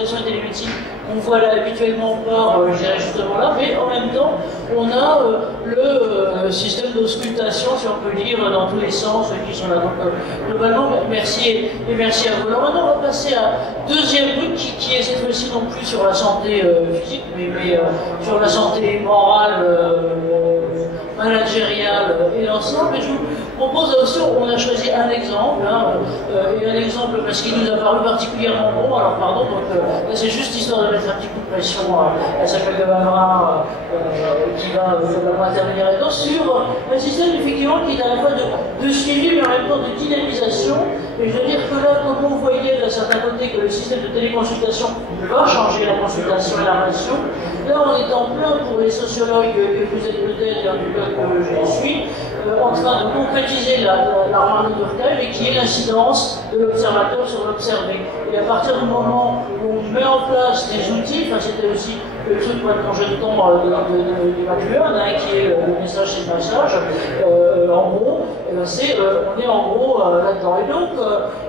téléconsultation et télémédecine qu'on voit là habituellement par, je dirais justement là, mais en même temps, on a le système d'auscultation, si on peut dire, dans tous les sens qui sont là. Donc, globalement, merci et merci à vous. Alors maintenant, on va passer à deuxième truc qui est cette fois-ci non plus sur la santé physique, mais sur la santé morale, managériale et l'ensemble. Et je vous propose aussi, on a choisi un exemple, et un exemple parce qu'il nous a paru particulièrement bon. Alors pardon, donc c'est juste histoire de mettre un petit coup de pression à s'appelle de Bavrin qui va intervenir là-dedans sur un système effectivement qui est à la fois de suivi mais en même temps de dynamisation. Et je veux dire que là, comme vous voyez d'un certain côté que le système de téléconsultation va changer la consultation et la relation, là on est en plein pour les sociologues que vous êtes peut-être, et en tout cas que je suis, en train de concrétiser la remarque de Durkheim et qui est l'incidence de l'observateur sur l'observé. Et à partir du moment où on met en place des outils, enfin c'était aussi le truc pour être conjonctant de McLuhan, qui est le message c'est le message, en gros, on est en gros là-dedans. Et donc,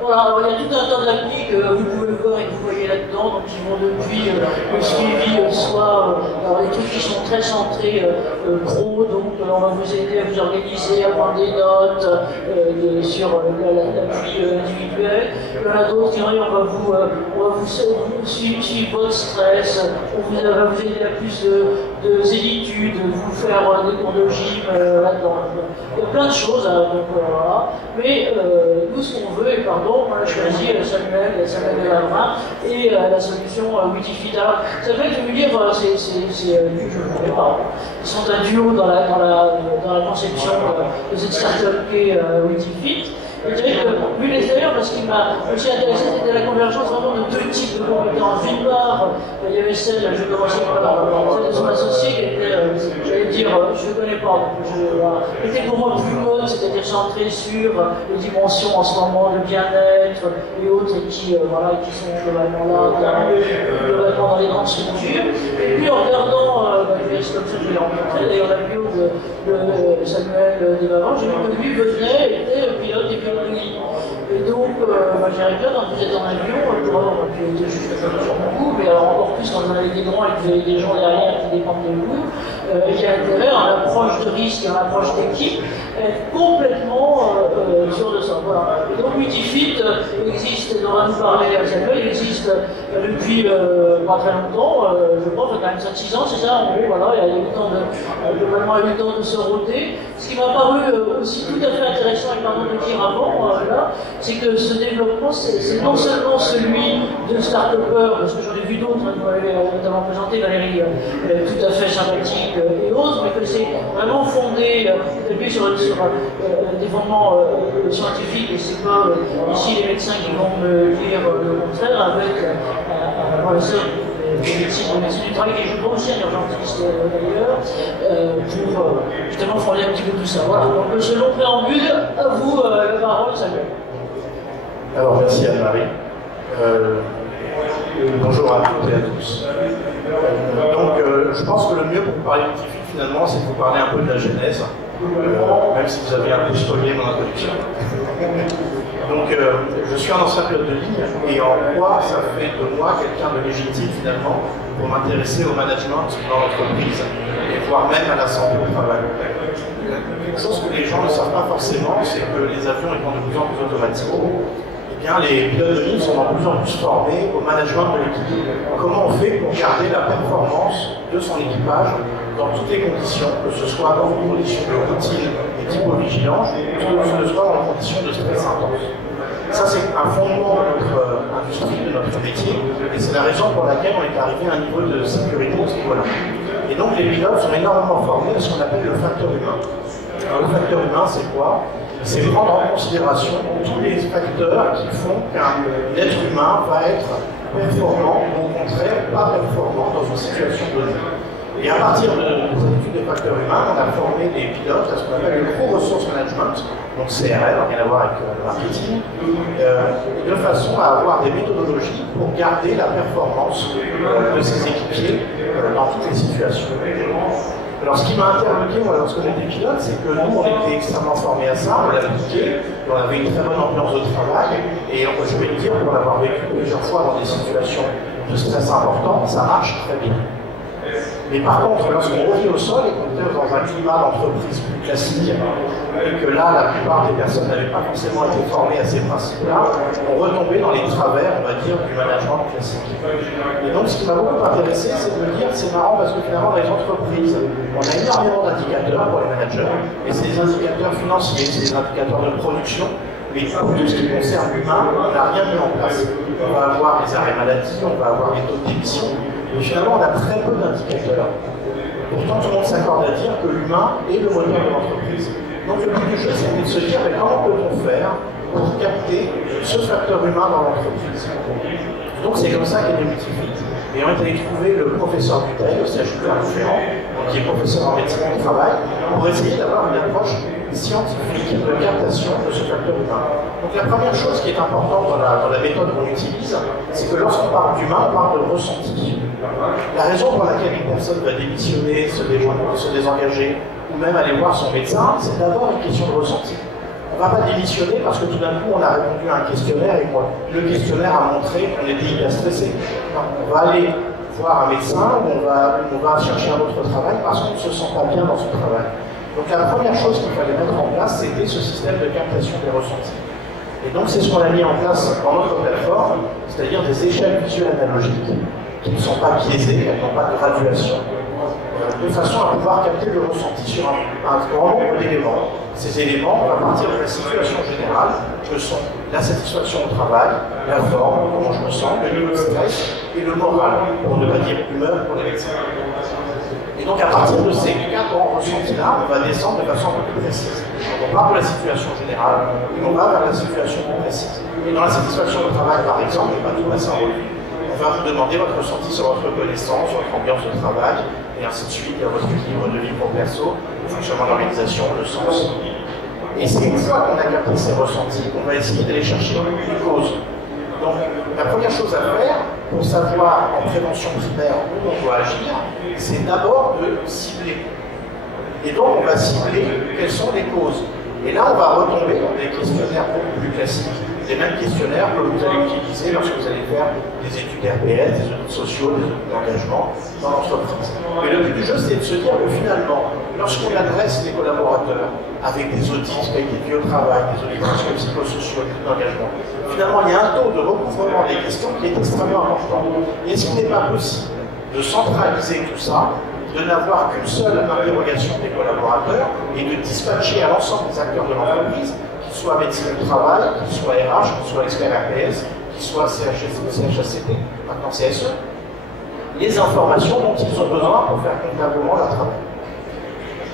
voilà, alors, il y a tout un tas d'applis que vous pouvez voir et que vous voyez là-dedans, donc qui vont depuis le suivi, soit alors, les trucs qui sont très centrés pro, donc on va vous aider à vous organiser, à prendre des notes sur l'appui individuel. Il y en a d'autres qui on va vous suivre votre stress, on va vous aider à plus de zénitude, vous faire des cours de gym là-dedans. Il y a plein de choses, donc voilà. Mais nous, ce qu'on veut, et pardon, on a choisi Samuel de Lavrin et la solution Witifit. Alors, Samuel, je veux dire, je ne connais pas. Ils sont un duo dans la conception de cette start-up qu'est Witifit. Et je dirais que, vu l'extérieur, parce qu'il m'a aussi intéressé, c'était la convergence vraiment de deux types de compétences. D'une part, il y avait celle, je commençais par celle de son associé, qui était, j'allais dire, je ne connais pas, qui était pour moi plus mode, c'est-à-dire centrée sur les dimensions en ce moment, le bien-être et autres, et qui sont globalement là, globalement dans les grandes structures. Et puis en regardant, c'est comme ça que je l'ai rencontré, d'ailleurs la bio de Samuel Desmavans, j'ai vu que lui venait, était pilote et biologie. Et donc, j'ai bien quand vous êtes en avion, pour avoir été juste sur beaucoup, mais alors encore plus quand vous avez des grands et que vous avez des gens derrière qui dépendent de vous, il y a intérêt à l'approche de risque et à l'approche d'équipe, être complètement sûr de ça. Voilà. Et donc Witifit existe, et on va nous parler à Samuel, il existe depuis pas très longtemps, je crois, ça fait quand même 5-6 ans, c'est ça, en gros, voilà, il y a eu le temps globalement eu le temps de se roder. Ce qui m'a paru aussi tout à fait intéressant, et pardon de le dire avant, là, c'est que ce développement, c'est non seulement celui de start-upers, parce que j'en ai vu d'autres, vous m'avez notamment présenté Valérie, tout à fait sympathique et autres, mais que c'est vraiment fondé, établi sur des fondements scientifiques, et c'est pas ici les médecins qui vont me dire le contraire, avec un professeur de médecine du travail qui joue aussi un urgentiste d'ailleurs, pour justement fonder un petit peu tout ça. Voilà, donc ce long préambule, à vous la parole, Samuel. Alors merci Anne-Marie. Bonjour à toutes et à tous. Donc je pense que le mieux pour vous parler de Witifit finalement, c'est de vous parler un peu de la genèse, même si vous avez un peu spoilé mon introduction. Donc je suis un ancien pilote de ligne, et en quoi ça fait de moi quelqu'un de légitime finalement pour m'intéresser au management dans l'entreprise, et voire même à la santé au travail. Quelque chose que les gens ne savent pas forcément, c'est que les avions étant de plus en plus automatiques, les pilotes de ligne sont de plus en plus formés au management de l'équipe. Comment on fait pour garder la performance de son équipage dans toutes les conditions, que ce soit dans des conditions de routine et d'hypovigilance, que ce soit dans des conditions de stress intense. Ça, c'est un fondement de notre industrie, de notre métier, et c'est la raison pour laquelle on est arrivé à un niveau de sécurité de ce niveau-là. Et donc, les pilotes sont énormément formés à ce qu'on appelle le facteur humain. Alors, le facteur humain, c'est quoi? C'est prendre en considération tous les facteurs qui font qu'un être humain va être performant ou au contraire pas performant dans une situation donnée. Et à partir de cette étude des facteurs humains, on a formé des pilotes à ce qu'on appelle le Crew-Resource Management, donc CRM, rien à voir avec le marketing, de façon à avoir des méthodologies pour garder la performance de ses équipiers dans toutes les situations. Alors ce qui m'a interloqué moi lorsque j'étais pilote, c'est que nous on était extrêmement formés à ça, on l'a appliqué, on avait une très bonne ambiance de travail, et je vais le dire pour l'avoir vécu plusieurs fois dans des situations de stress important, ça marche très bien. Mais par contre, lorsqu'on revient au sol et qu'on était dans un climat d'entreprise plus classique, et que là, la plupart des personnes n'avaient pas forcément été formées à ces principes-là, on retombait dans les travers, on va dire, du management classique. Et donc, ce qui m'a beaucoup intéressé, c'est de me dire, c'est marrant parce que finalement, dans les entreprises, on a énormément d'indicateurs pour les managers, et c'est des indicateurs financiers, c'est des indicateurs de production, mais pour tout ce qui concerne l'humain, on n'a rien mis en place. On va avoir les arrêts maladie, on va avoir les taux de démission, mais finalement, on a très peu d'indicateurs. Pourtant, tout le monde s'accorde à dire que l'humain est le moteur de l'entreprise. Donc, le but du jeu, c'est de se dire, mais comment peut-on faire pour capter ce facteur humain dans l'entreprise? Donc, c'est comme ça qu'est né Multifit. Et on est allé trouver le professeur Duteil, aussi super référent, qui est professeur en médecine du travail, pour essayer d'avoir une approche scientifique de captation de ce facteur humain. Donc la première chose qui est importante dans la méthode qu'on utilise, c'est que lorsqu'on parle d'humain, on parle de ressenti. La raison pour laquelle une personne va démissionner, se désengager, ou même aller voir son médecin, c'est d'abord une question de ressenti. On ne va pas démissionner parce que tout d'un coup on a répondu à un questionnaire et le questionnaire a montré qu'on était hyper stressé. Non, on va aller voir un médecin ou on va chercher un autre travail parce qu'on ne se sent pas bien dans son travail. Donc la première chose qu'il fallait mettre en place, c'était ce système de captation des ressentis. Et donc c'est ce qu'on a mis en place dans notre plateforme, c'est-à-dire des échelles visuelles analogiques qui ne sont pas biaisées, qui n'ont pas de graduation, de façon à pouvoir capter le ressenti sur un grand nombre d'éléments. Ces éléments, on va partir de la situation générale, que sont la satisfaction au travail, la forme, comment je me sens, le niveau de stress et le moral, pour ne pas dire humeur pour les médecins. Et donc à partir de ces quatre ressentis-là, on va descendre de façon un peu plus précise. Donc on part de la situation générale, et on va vers la situation plus précise. Et dans la satisfaction au travail, par exemple, on va tout passer en revue. On va vous demander votre ressenti sur votre connaissance, votre ambiance de travail, et ainsi de suite, votre équilibre de vie pro perso, le fonctionnement de l'organisation, le sens. Et c'est une fois qu'on a capté ces ressentis qu'on va essayer d'aller chercher les causes. Donc, la première chose à faire pour savoir en prévention primaire où on doit agir, c'est d'abord de cibler. Et donc, on va cibler quelles sont les causes. Et là, on va retomber dans des questionnaires beaucoup plus classiques, les mêmes questionnaires que vous allez utiliser lorsque vous allez faire des études RPS, des audits sociaux, des audits d'engagement dans l'entreprise. Mais le but du jeu, c'est de se dire que finalement, lorsqu'on adresse les collaborateurs avec des audits, qualité de vie au travail, des audits psychosociaux, des audits d'engagement, finalement, il y a un taux de recouvrement des questions qui est extrêmement important. Et est-ce qu'il n'est pas possible de centraliser tout ça, de n'avoir qu'une seule interrogation des collaborateurs et de dispatcher à l'ensemble des acteurs de l'entreprise, qu'ils soient médecine du travail, qu'ils soient RH, qu'ils soient experts RPS, qu'ils soient CHSCT, maintenant CSE, les informations dont ils ont besoin pour faire convenablement leur travail.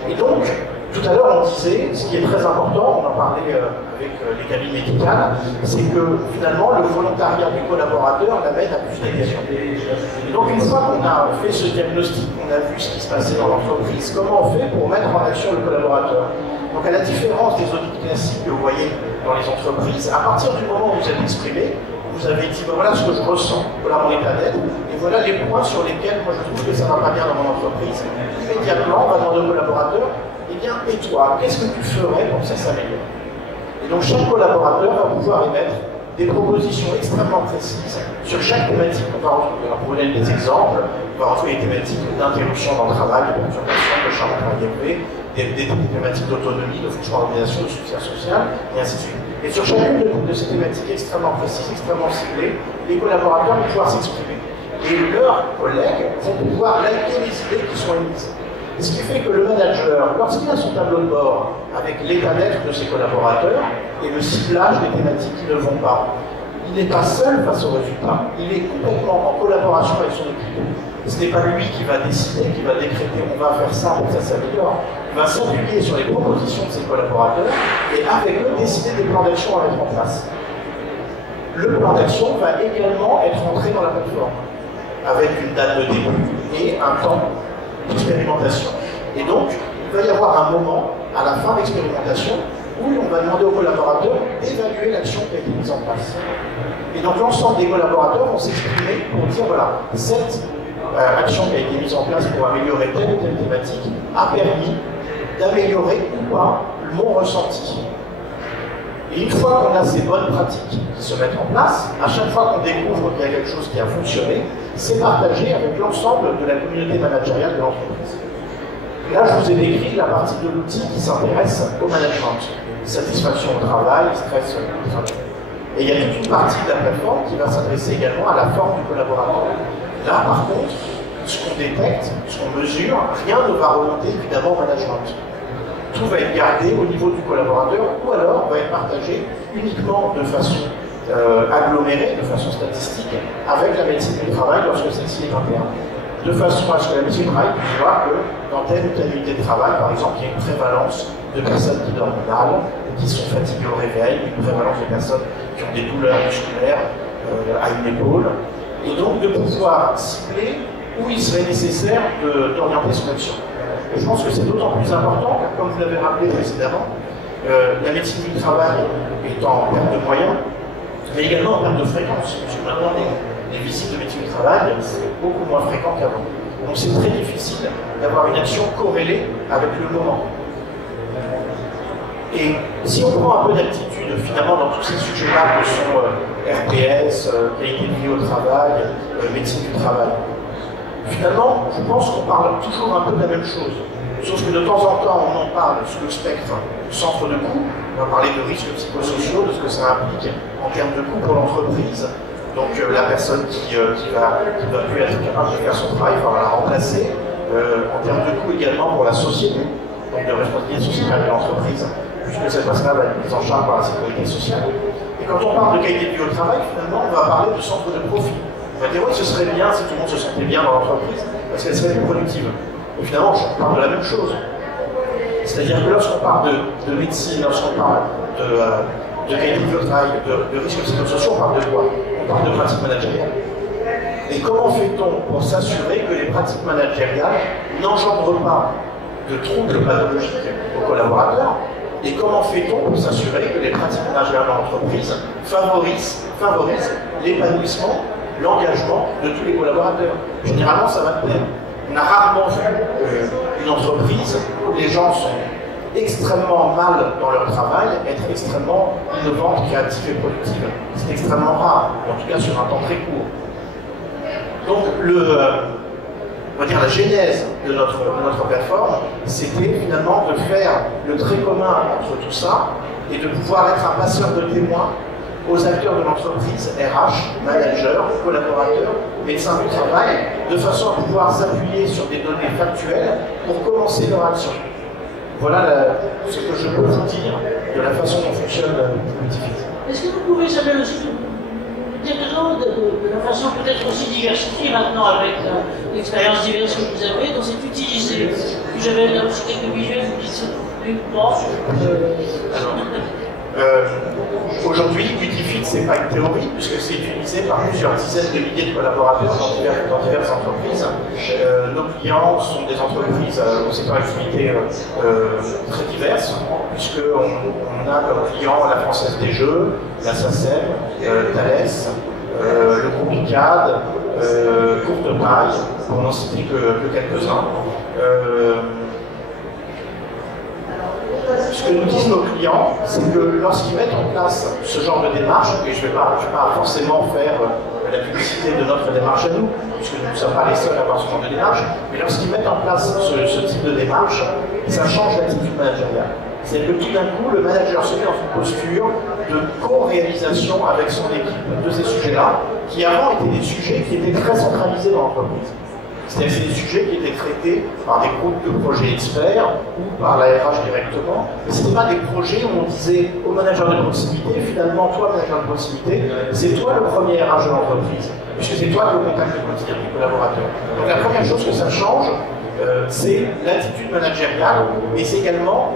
Et donc, tout à l'heure, on disait, ce qui est très important, on en parlait avec les cabines médicales, c'est que finalement, le volontariat du collaborateur l'amène à plus d'adhésion. Et donc, une fois qu'on a fait ce diagnostic, on a vu ce qui se passait dans l'entreprise, comment on fait pour mettre en action le collaborateur? Donc, à la différence des audits classiques que vous voyez dans les entreprises, à partir du moment où vous êtes exprimé, vous avez dit, ben voilà ce que je ressens, voilà mon état d'être, et voilà les points sur lesquels moi je trouve que ça ne va pas bien dans mon entreprise. Immédiatement, on va demander au collaborateur, eh bien, et toi, qu'est-ce que tu ferais pour que ça s'améliore? Et donc, chaque collaborateur va pouvoir émettre des propositions extrêmement précises sur chaque thématique qu'on va retrouver. Alors, pour vous donner des exemples, on va retrouver des thématiques d'interruption dans le travail, de perturbation, de charge de travail élevé, des thématiques d'autonomie, de fonctionnement d'organisation, de soutien social, et ainsi de suite. Et sur chacune de ces thématiques extrêmement précises, extrêmement ciblées, les collaborateurs vont pouvoir s'exprimer. Et leurs collègues vont pouvoir liker les idées qui sont émises. Ce qui fait que le manager, lorsqu'il a son tableau de bord avec l'état d'être de ses collaborateurs et le ciblage des thématiques qui ne vont pas, il n'est pas seul face aux résultats. Il est complètement en collaboration avec son équipe. Ce n'est pas lui qui va décider, qui va décréter on va faire ça pour que ça s'améliore. Il va s'appuyer sur les propositions de ses collaborateurs et avec eux décider des plans d'action à mettre en place. Le plan d'action va également être entré dans la plateforme avec une date de début et un temps d'expérimentation. Et donc, il va y avoir un moment, à la fin de l'expérimentation, où on va demander aux collaborateurs d'évaluer l'action qui a été mise en place. Et donc, l'ensemble des collaborateurs vont s'exprimer pour dire, voilà, cette action qui a été mise en place pour améliorer telle ou telle thématique a permis d'améliorer ou pas mon ressenti. Et une fois qu'on a ces bonnes pratiques qui se mettent en place, à chaque fois qu'on découvre qu'il y a quelque chose qui a fonctionné, c'est partagé avec l'ensemble de la communauté managériale de l'entreprise. Là, je vous ai décrit la partie de l'outil qui s'intéresse au management. Satisfaction au travail, stress au travail. Et il y a toute une partie de la plateforme qui va s'adresser également à la forme du collaborateur. Là, par contre, ce qu'on détecte, ce qu'on mesure, rien ne va remonter évidemment au management. Tout va être gardé au niveau du collaborateur ou alors va être partagé uniquement de façon agglomérée, de façon statistique, avec la médecine du travail lorsque celle-ci est interne. De façon à ce que la médecine du travail puisse voir que dans telle ou telle unité de travail, par exemple, il y a une prévalence de personnes qui dorment mal, qui sont fatiguées au réveil, une prévalence de personnes qui ont des douleurs musculaires à une épaule, et donc de pouvoir cibler où il serait nécessaire d'orienter son action. Et je pense que c'est d'autant plus important, car comme vous l'avez rappelé précédemment, la médecine du travail est en perte de moyens, mais également en perte de fréquence. Parce que maintenant, les visites de médecine du travail, c'est beaucoup moins fréquent qu'avant. Donc c'est très difficile d'avoir une action corrélée avec le moment. Et si on prend un peu d'altitude finalement dans tous ces sujets-là que sont RPS, qualité de vie au travail, médecine du travail, finalement, je pense qu'on parle toujours un peu de la même chose. Sauf que de temps en temps, on en parle sous le spectre du centre de coût. On va parler de risques psychosociaux, de ce que ça implique en termes de coût pour l'entreprise. Donc la personne qui va plus être capable de faire son travail, il va la remplacer. En termes de coût également pour la société, donc de responsabilité sociale de l'entreprise, puisque cette personne-là va être prise en charge par la sécurité sociale. Et quand on parle de qualité de vie au travail, finalement, on va parler de centre de profit. On va dire, oui, ce serait bien si tout le monde se sentait bien dans l'entreprise, parce qu'elle serait plus productive. Et finalement, on parle de la même chose. C'est-à-dire que lorsqu'on parle de médecine, lorsqu'on parle de qualité de vie au travail, de risques psychosociaux, on parle de quoi? On parle de pratiques managériales. Et comment fait-on pour s'assurer que les pratiques managériales n'engendrent pas de troubles pathologiques aux collaborateurs? Et comment fait-on pour s'assurer que les pratiques managériales dans l'entreprise favorisent l'épanouissement, l'engagement de tous les collaborateurs? Généralement, ça va de pair. On a rarement vu une entreprise où les gens sont extrêmement mal dans leur travail, être extrêmement innovantes, créatives et productives. C'est extrêmement rare, en tout cas sur un temps très court. Donc, on va dire la genèse de notre plateforme, c'était finalement de faire le trait commun entre tout ça et de pouvoir être un passeur de témoins aux acteurs de l'entreprise, RH, managers, collaborateurs, médecins du travail, de façon à pouvoir s'appuyer sur des données factuelles pour commencer leur action. Voilà ce que je peux vous dire de la façon dont fonctionne Multifit. Est-ce que vous pouvez savoir aussi dire de la façon peut-être aussi diversifiée maintenant avec l'expérience diverse que vous avez, dont c'est utilisé? J'avais là aussi quelques visuels, vous dites ça plus pas. Aujourd'hui, Multifit, ce n'est pas une théorie, puisque c'est utilisé par plusieurs dizaines de milliers de collaborateurs dans diverses entreprises. Nos clients sont des entreprises au secteur d'activité très diverses, puisqu'on a comme clients la Française des Jeux, la SACEM, Thales, le groupe ICAD, Courte Paille, pour n'en citer que quelques-uns. Ce que nous disent nos clients, c'est que lorsqu'ils mettent en place ce genre de démarche, et je ne vais pas forcément faire la publicité de notre démarche à nous, puisque nous ne sommes pas les seuls à avoir ce genre de démarche, mais lorsqu'ils mettent en place ce type de démarche, ça change l'attitude managériale. C'est que tout d'un coup, le manager se met dans une posture de co-réalisation avec son équipe de ces sujets-là, qui avant étaient des sujets qui étaient très centralisés dans l'entreprise. C'est-à-dire que c'est des sujets qui étaient traités par des groupes de projets experts ou par la RH directement. Mais ce n'étaient pas des projets où on disait au manager de proximité, finalement, toi, manager de proximité, c'est toi le premier RH de l'entreprise, puisque c'est toi le contact quotidien des collaborateurs. Donc la première chose que ça change, c'est l'attitude managériale, mais c'est également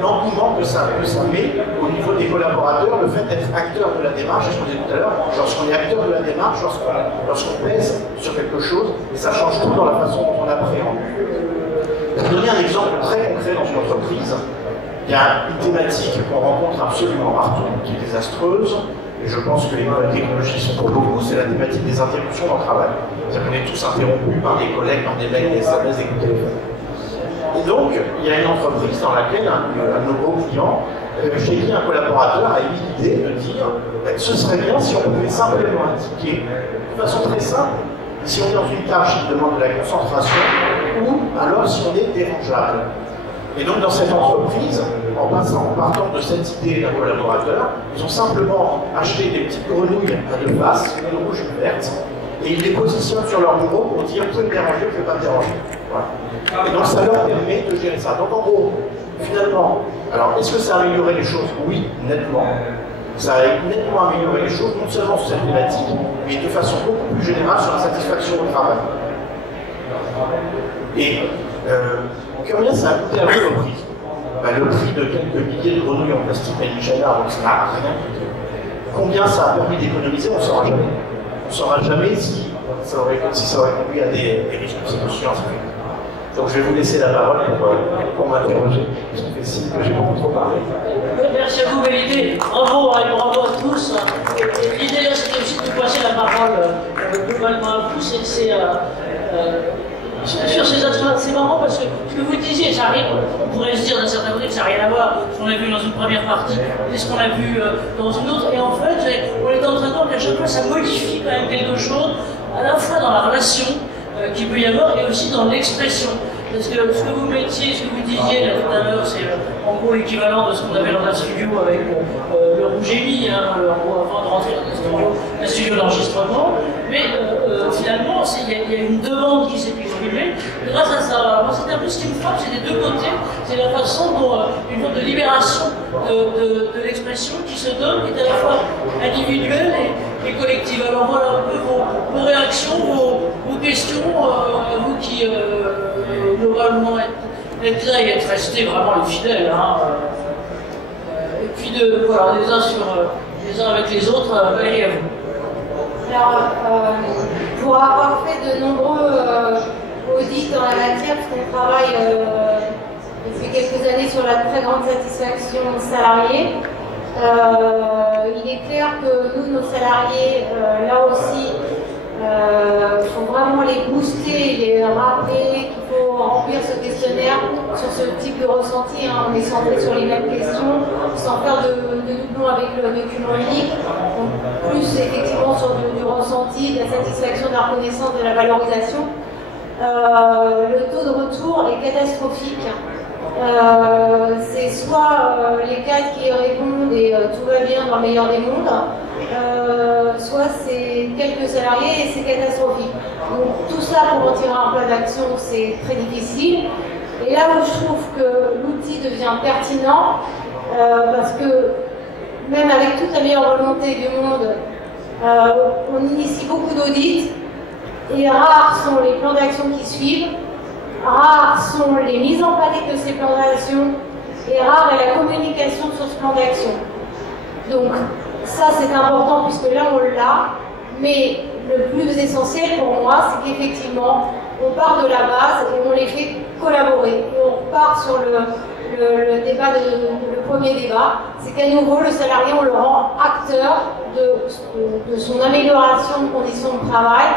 l'engouement que ça met au niveau des collaborateurs, le fait d'être acteur de la démarche, je disais tout à l'heure, lorsqu'on est acteur de la démarche, lorsqu'on pèse sur quelque chose, et ça change tout dans la façon dont on appréhende. Pour donner un exemple très concret dans une entreprise, il y a une thématique qu'on rencontre absolument partout, qui est désastreuse, et je pense que les nouvelles technologies sont pour beaucoup, c'est la thématique des interruptions dans le travail. C'est-à-dire qu'on est tous interrompus par des collègues, par des mails, des SMS, des coups de téléphone. Et donc, il y a une entreprise dans laquelle un de nos gros clients, chez qui un collaborateur a eu l'idée de dire ce serait bien si on pouvait simplement indiquer, de façon très simple, si on est dans une tâche qui demande de la concentration, ou alors si on est dérangeable. Et donc dans cette entreprise, en partant de cette idée d'un collaborateur, ils ont simplement acheté des petites grenouilles à deux faces, une rouge et une verte, et ils les positionnent sur leur bureau pour dire « vous pouvez me déranger, vous ne pouvez pas me déranger ». Voilà. Et donc ça leur permet de gérer ça. Donc en gros, finalement, alors est-ce que ça a amélioré les choses? Oui, nettement. Ça a nettement amélioré les choses, non seulement sur cette thématique, mais de façon beaucoup plus générale sur la satisfaction au travail. Et combien ça a coûté à l'entreprise? Le prix de quelques milliers de grenouilles en plastique à Nigeria, donc ça n'a rien coûté. Combien ça a permis d'économiser, on ne saura jamais. On ne saura jamais si ça aurait conduit à des risques de sécurité. Donc je vais vous laisser la parole pour m'interroger. Je me fais signe que j'ai beaucoup trop parlé. Merci à vous, belle idée. Bravo, bravo à tous. L'idée là, c'était aussi de vous passer la parole globalement à vous. Sur ces aspects, c'est marrant parce que ce que vous disiez, ça arrive, on pourrait se dire d'un certain côté que ça n'a rien à voir, ce qu'on a vu dans une première partie et ce qu'on a vu dans une autre. Et en fait, on est en train de voir qu'à chaque fois, ça modifie quand même quelque chose, à la fois dans la relation qu'il peut y avoir et aussi dans l'expression. Parce que ce que vous mettiez, ce que vous disiez là tout à l'heure, c'est en gros l'équivalent de ce qu'on avait dans un studio avec le rouge émis, hein, avant de rentrer dans un studio d'enregistrement. Mais finalement, il y a une demande qui s'est exprimée grâce à ça. Alors, moi, c'est un peu ce qui me frappe, c'est des deux côtés. C'est la façon dont une forme de libération de l'expression qui se donne, qui est à la fois individuelle et collective. Alors voilà un peu vos réactions, vos questions, vous qui globalement être là et être restés vraiment les fidèles. Hein, et puis voilà, les uns avec les autres, allez à vous. Alors, pour avoir fait de nombreux audits dans la matière, parce qu'on travaille depuis quelques années sur la très grande satisfaction salariée, il est clair que nous, nos salariés, là aussi, il faut vraiment les booster, les rappeler qu'il faut remplir ce questionnaire sur ce type de ressenti. Hein. On est centré sur les mêmes questions, sans faire de doublons avec le document unique. Donc, plus effectivement sur du ressenti, de la satisfaction, de la reconnaissance, de la valorisation. Le taux de retour est catastrophique. C'est soit les cadres qui répondent et tout va bien dans le meilleur des mondes, soit c'est quelques salariés et c'est catastrophique. Donc tout ça pour en tirer un plan d'action, c'est très difficile. Et là où je trouve que l'outil devient pertinent, parce que même avec toute la meilleure volonté du monde, on initie beaucoup d'audits et rares sont les plans d'action qui suivent. Rares sont les mises en pratique de ces plans d'action et rare est la communication sur ce plan d'action. Donc ça c'est important puisque là on l'a, mais le plus essentiel pour moi c'est qu'effectivement on part de la base et on les fait collaborer. Et on repart sur le débat, le premier débat, c'est qu'à nouveau le salarié on le rend acteur de son amélioration de conditions de travail.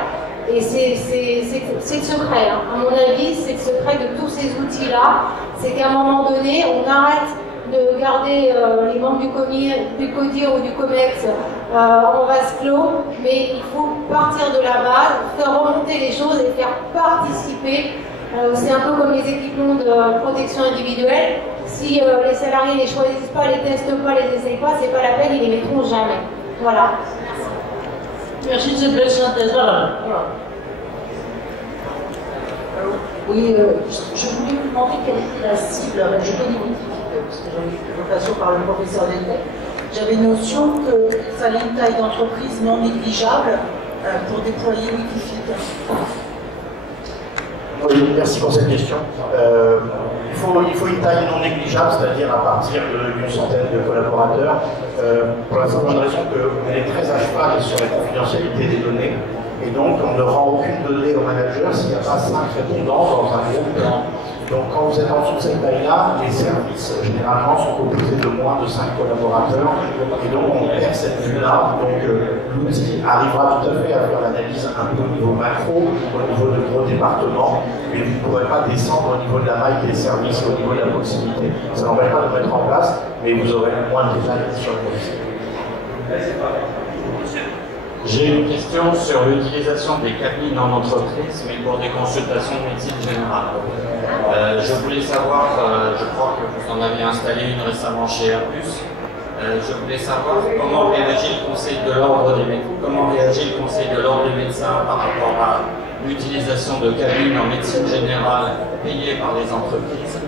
Et c'est le secret, hein. À mon avis, c'est le secret de tous ces outils-là. C'est qu'à un moment donné, on arrête de garder les membres du CODIR ou du COMEX en vase clos, mais il faut partir de la base, faire remonter les choses et faire participer. C'est un peu comme les équipements de protection individuelle. Si les salariés ne les choisissent pas, les testent pas, les essayent pas, c'est pas la peine, ils les mettront jamais. Voilà. Merci de cette belle synthèse. Voilà. Oui, je voulais vous demander quelle était la cible. Je peux identifier, parce que j'avais eu l'occasion par le professeur Deltec. J'avais notion qu'il fallait une taille d'entreprise non négligeable pour déployer Wikifeed. Oui, merci pour cette question. Il faut une taille non négligeable, c'est-à-dire à partir d'une centaine de collaborateurs, pour la simple raison qu'on est très à cheval sur la confidentialité des données, et donc on ne rend aucune donnée au manager s'il n'y a pas 5 répondants dans un groupe. Donc quand vous êtes en dessous de cette taille-là, les services généralement sont composés de moins de 5 collaborateurs, et donc on perd cette vue-là. Donc l'outil arrivera tout à fait à faire l'analyse un peu au niveau macro, au niveau de gros départements, mais vous ne pourrez pas descendre au niveau de la maille des services, au niveau de la proximité. Ça n'empêche pas de mettre en place, mais vous aurez moins de détails sur le proximité. J'ai une question sur l'utilisation des cabines en entreprise, mais pour des consultations de médecine générale. Je voulais savoir, je crois que vous en avez installé une récemment chez Airbus. Je voulais savoir comment réagit le Conseil de l'Ordre des médecins par rapport à l'utilisation de cabines en médecine générale payées par les entreprises.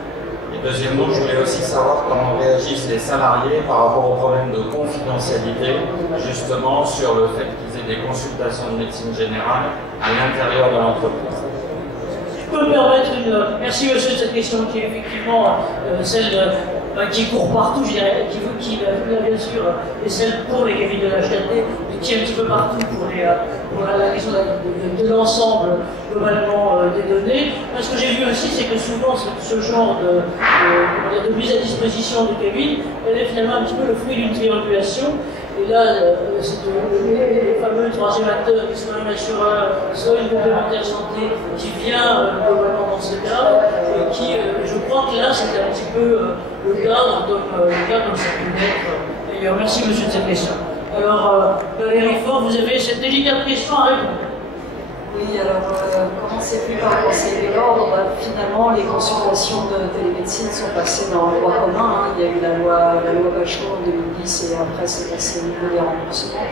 Et deuxièmement, je voulais aussi savoir comment réagissent les salariés par rapport au problème de confidentialité, justement sur le fait qu'ils aient des consultations de médecine générale à l'intérieur de l'entreprise. Je peux me permettre une... Merci monsieur de cette question qui est effectivement celle qui court partout, je dirais, qui bien sûr est celle pour les cabines de l'HTT, mais qui est un petit peu partout pour la question de l'ensemble globalement des données. Ce que j'ai vu aussi, c'est que souvent ce genre de mise à disposition de cabines, elle est finalement un petit peu le fruit d'une triangulation. Et là, c'est le fameux troisième acteur qui soit un assureur, soit une complémentaire santé qui vient globalement dans ce cadre et qui, je crois que là, c'est un petit peu le cadre comme ça peut être. D'ailleurs, merci monsieur de cette question. Alors, Valérie Faure, vous avez cette délicate question à répondre. Oui, alors, comment c'est fait par le Conseil de l'Ordre, finalement, les consultations de télémédecine sont passées dans le droit commun. Il y a eu la loi Bachelot en 2010 et après c'est passé au niveau des remboursements.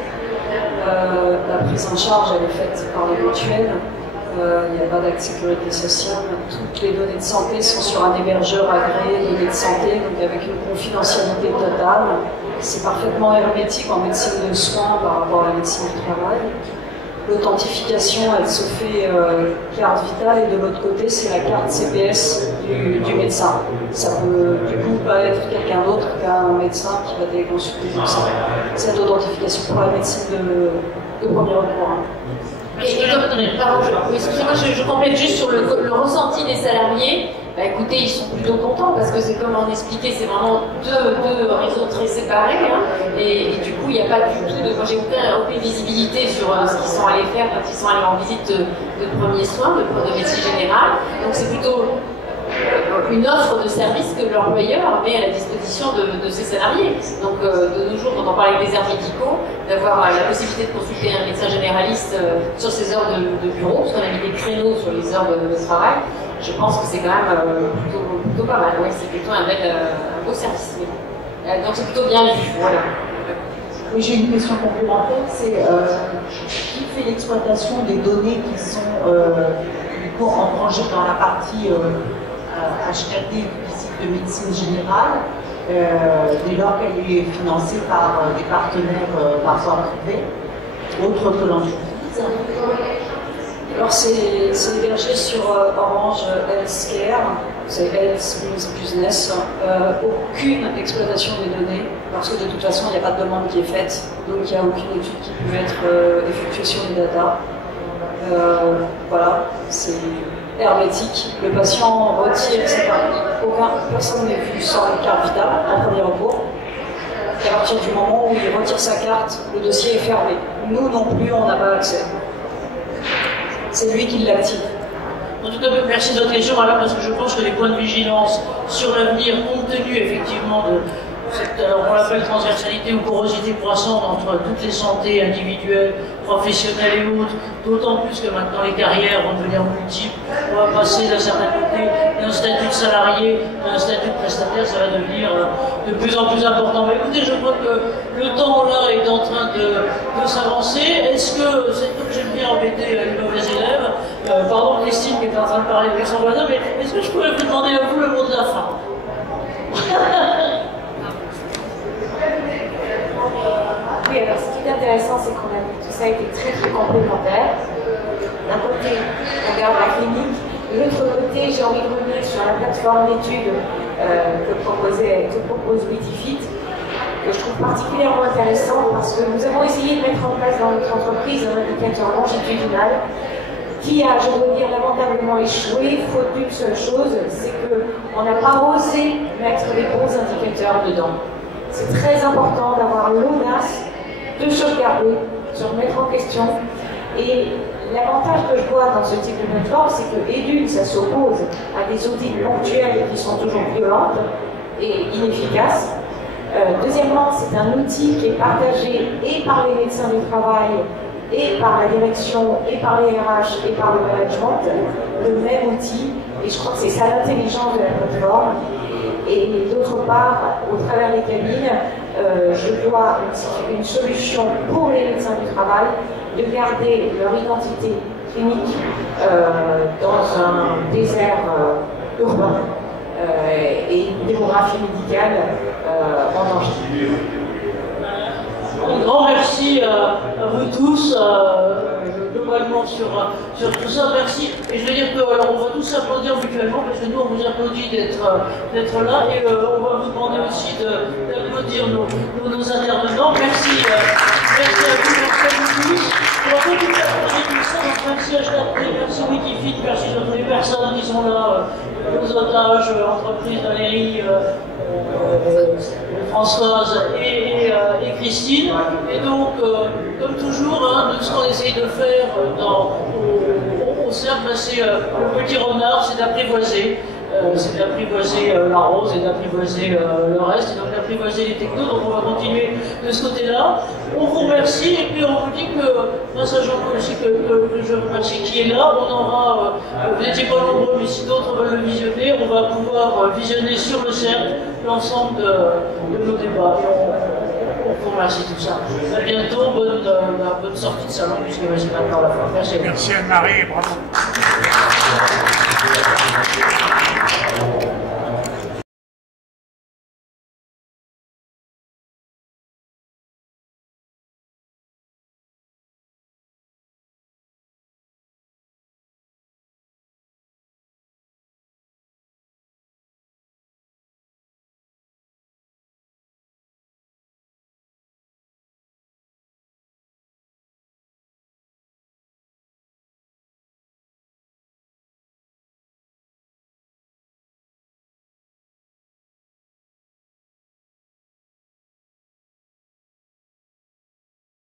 La prise en charge, elle est faite par les mutuelles. Il n'y a pas d'acte sécurité sociale. Toutes les données de santé sont sur un hébergeur agréé de données de santé, donc avec une confidentialité totale. C'est parfaitement hermétique en médecine de soins par rapport à la médecine du travail. L'authentification, elle se fait carte vitale et de l'autre côté, c'est la carte CPS du médecin. Ça peut du coup pas être quelqu'un d'autre qu'un médecin qui va téléconsulter comme ça. Cette authentification pour la médecine de premier recours. Excusez-moi, je complète juste sur le ressenti des salariés. Bah, écoutez, ils sont plutôt contents parce que c'est comme on expliquait, c'est vraiment deux réseaux très séparés. Hein, et du coup, il n'y a pas du tout de. Moi, j'ai aucune visibilité sur ce qu'ils sont allés faire quand ils sont allés en visite de premiers soins, de médecine générale. Donc, c'est plutôt une offre de service que l'employeur met à la disposition de ses salariés. Donc, de nos jours, quand on parle avec des déserts médicaux, d'avoir la possibilité de consulter un médecin généraliste sur ses heures de bureau, parce qu'on a mis des créneaux sur les heures de travail. Je pense que c'est quand même plutôt pas mal. Oui, c'est plutôt un beau service. Donc c'est plutôt bien vu. Voilà. Oui, j'ai une question complémentaire. C'est qui fait l'exploitation des données qui sont du coup engrangées dans la partie HRD du site de médecine générale, dès lors qu'elle est financée par des partenaires parfois privés, autres que l'entreprise. Alors c'est hébergé sur Orange Healthcare, c'est Health Business, aucune exploitation des données, parce que de toute façon il n'y a pas de demande qui est faite, donc il n'y a aucune étude qui peut être effectuée sur les datas. Voilà, c'est hermétique, le patient retire ses cartes, personne n'est vu sans une carte vitale en premier recours. Et à partir du moment où il retire sa carte, le dossier est fermé. Nous non plus, on n'a pas accès. C'est lui qui l'active. En tout cas, merci de votre question, madame, parce que je pense que les points de vigilance sur l'avenir, compte tenu effectivement de cette, on l'appelle transversalité ou porosité croissante entre toutes les santé individuelles, professionnelles et autres, d'autant plus que maintenant les carrières vont devenir multiples, on va passer d'un certain côté d'un statut de salarié à un statut de prestataire, ça va devenir de plus en plus important. Mais écoutez, je crois que le temps là est en train de s'avancer. Est-ce que, c'est comme j'aime bien embêter les mauvais élèves, pardon Christine qui est en train de parler avec son voisin, mais est-ce que je pourrais vous demander à vous le mot de la fin? Oui, alors ce qui est intéressant, c'est qu'on a vu que tout ça a été très très complémentaire. D'un côté, on regarde la clinique, de l'autre côté, j'ai envie de revenir sur la plateforme d'études que propose Witifit, que je trouve particulièrement intéressant parce que nous avons essayé de mettre en place dans notre entreprise un indicateur longitudinal qui a, je dois dire, lamentablement échoué, faute d'une seule chose, c'est qu'on n'a pas osé mettre les bons indicateurs dedans. C'est très important d'avoir l'audace de se regarder, de se remettre en question. Et l'avantage que je vois dans ce type de plateforme, c'est que, et d'une, ça s'oppose à des audits ponctuels qui sont toujours violentes et inefficaces. Deuxièmement, c'est un outil qui est partagé et par les médecins du travail et par la direction, et par les RH, et par le management, le même outil. Et je crois que c'est ça l'intelligence de la plateforme. Et d'autre part, au travers des cabines, je vois une solution pour les médecins du travail de garder leur identité clinique dans un désert urbain et une démographie médicale en danger. Un grand merci à vous tous, globalement sur tout ça. Merci. Et je veux dire que alors, on va tous applaudir mutuellement parce que nous, on vous applaudit d'être là et on va vous demander aussi d'applaudir nos intervenants. Merci. Merci à vous, merci à vous tous. On va continuer à applaudir tout ça. Donc, merci à HTAP, merci Wikifit, merci à toutes les personnes qui sont là, nos otages, entreprises, Valérie, Françoise et Christine. Et donc, comme toujours, hein, ce qu'on essaye de faire au cercle, c'est le petit renard, c'est d'apprivoiser. C'est d'apprivoiser la rose et d'apprivoiser le reste, et donc d'apprivoiser les technos. Donc on va continuer de ce côté-là. On vous remercie et puis on vous dit que, grâce à Jean-Paul aussi, que je remercie, qui est là, on aura, vous n'étiez pas nombreux, mais si d'autres veulent le visionner, on va pouvoir visionner sur le cercle l'ensemble de nos débats. On vous remercie tout ça. À bientôt, bonne sortie de salon, puisque c'est maintenant la fin. Merci. Merci Anne-Marie, bravo.